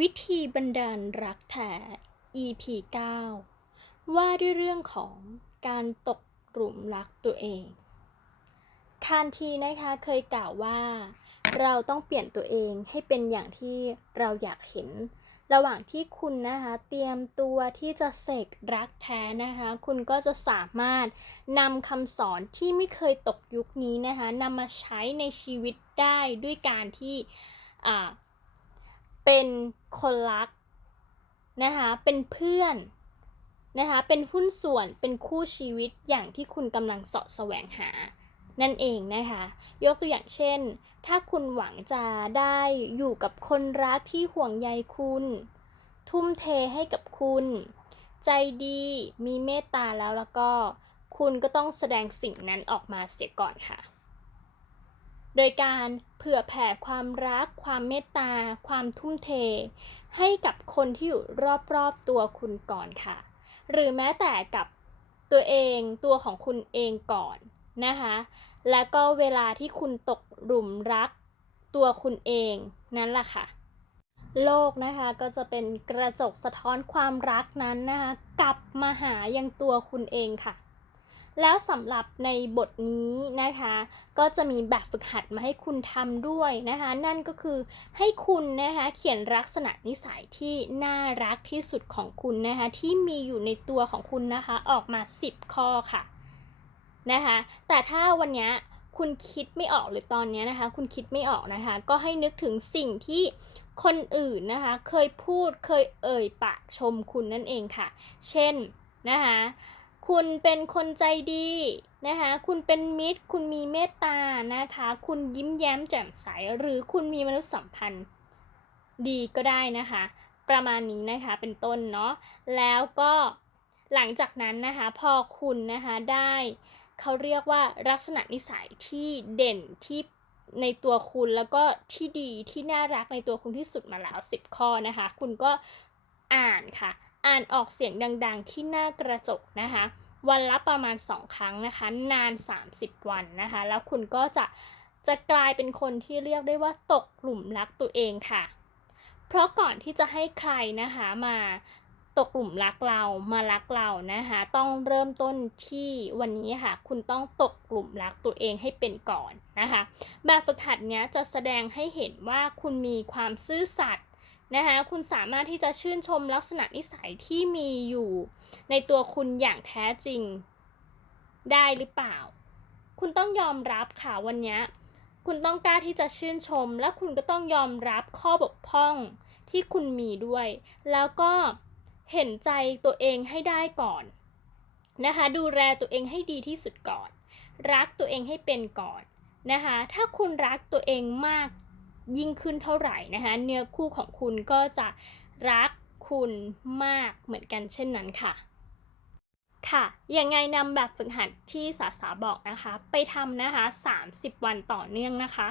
วิธีบันดาลรักแท้ EP 9 ว่าด้วยเรื่องของการตกหลุมรักตัวเอง คานทีนะคะเคยกล่าวว่า เราต้องเปลี่ยนตัวเองให้เป็นอย่างที่เราอยากเห็น ระหว่างที่คุณนะคะเตรียมตัวที่จะเสกรักแท้นะคะ คุณก็จะสามารถนำคำสอนที่ไม่เคยตกยุคนี้นะคะนำมาใช้ในชีวิตได้ด้วยการที่อ่า เป็นคนรักนะคะเป็นเพื่อนนะคะเป็นหุ้นส่วนเป็นคู่ชีวิตอย่างที่คุณกำลังเสาะแสวงหา นั่นเองนะคะ ยกตัวอย่างเช่น ถ้าคุณหวังจะได้อยู่กับคนรักที่ห่วงใยคุณ ทุ่มเทให้กับคุณ ใจดีมีเมตตาแล้วแล้วก็ คุณก็ต้องแสดงสิ่งนั้นออกมาเสียก่อนค่ะ โดยการเผื่อแผ่ความรัก ความเมตตา ความทุ่มเท ให้กับคนที่อยู่รอบๆตัวคุณก่อนค่ะ หรือแม้แต่กับตัวเองตัวของคุณเองก่อนนะคะ แล้วก็เวลาที่คุณตกหลุมรักตัวคุณเองนั่นแหละค่ะ โลกนะคะก็จะเป็นกระจกสะท้อนความรักนั้นนะคะ กลับมาหายังตัวคุณเองค่ะ แล้วสำหรับในบทนี้นะคะ ก็จะมีแบบฝึกหัดมาให้คุณทำด้วยนะคะ นั่นก็คือให้คุณนะคะเขียนลักษณะนิสัยที่น่ารักที่สุดของคุณนะคะที่มีอยู่ในตัวของคุณนะคะออกมา 10 ข้อค่ะนะคะแต่ถ้าวันนี้คุณคิดไม่ออกหรือตอนนี้นะคะ คุณคิดไม่ออกนะคะ ก็ให้นึกถึงสิ่งที่คนอื่นนะคะ เคยพูดเคยเอ่ยปากชมคุณนั่นเองค่ะ เช่นนะคะ คุณเป็นคนใจดีนะคะ คุณเป็นมิตร คุณมีเมตตานะคะ คุณยิ้มแย้มแจ่มใส หรือคุณมีมนุษยสัมพันธ์ดีก็ได้นะคะ ประมาณนี้นะคะเป็นต้นเนาะ แล้วก็หลังจากนั้นนะคะพอคุณนะคะได้เขาเรียกว่าลักษณะนิสัยที่เด่นที่ในตัวคุณแล้วก็ที่ดีที่น่ารักในตัวคุณที่สุดมาแล้ว 10 ข้อนะคะ คุณก็อ่านค่ะ อ่านออกเสียงดังๆ ที่หน้ากระจกนะคะ วันละประมาณ 2 ครั้งนะคะ นาน 30 วันนะคะ แล้วคุณก็จะจะกลายเป็นคนที่เรียกได้ว่าตกหลุมรักตัวเองค่ะ เพราะก่อนที่จะให้ใครนะคะมาตกหลุมรักเรามารักเรานะคะ ต้องเริ่มต้นที่วันนี้ค่ะ คุณต้องตกหลุมรักตัวเองให้เป็นก่อนนะคะ แบบฝึกหัดเนี้ยจะแสดงให้เห็นว่าคุณมีความซื่อสัตย์ นะคะคุณสามารถที่จะชื่นชมลักษณะนิสัยที่มีอยู่ ในตัวคุณอย่างแท้จริงได้หรือเปล่า คุณต้องยอมรับค่ะวันนี้คุณต้องกล้าที่จะชื่นชม และคุณก็ต้องยอมรับข้อบกพร่องที่คุณมีด้วย แล้วก็เห็นใจตัวเองให้ได้ก่อนนะคะ ดูแลตัวเองให้ดีที่สุดก่อน รักตัวเองให้เป็นก่อนนะคะ ถ้าคุณรักตัวเองมาก ยิ่งขึ้นเท่าไหร่นะคะเนื้อคู่ของคุณก็จะรักคุณมากเหมือนกันเช่นนั้นค่ะค่ะยังไงนำแบบฝึกหัดที่สาสาบอกนะคะ ไปทำนะคะ 30 วันต่อเนื่องนะคะ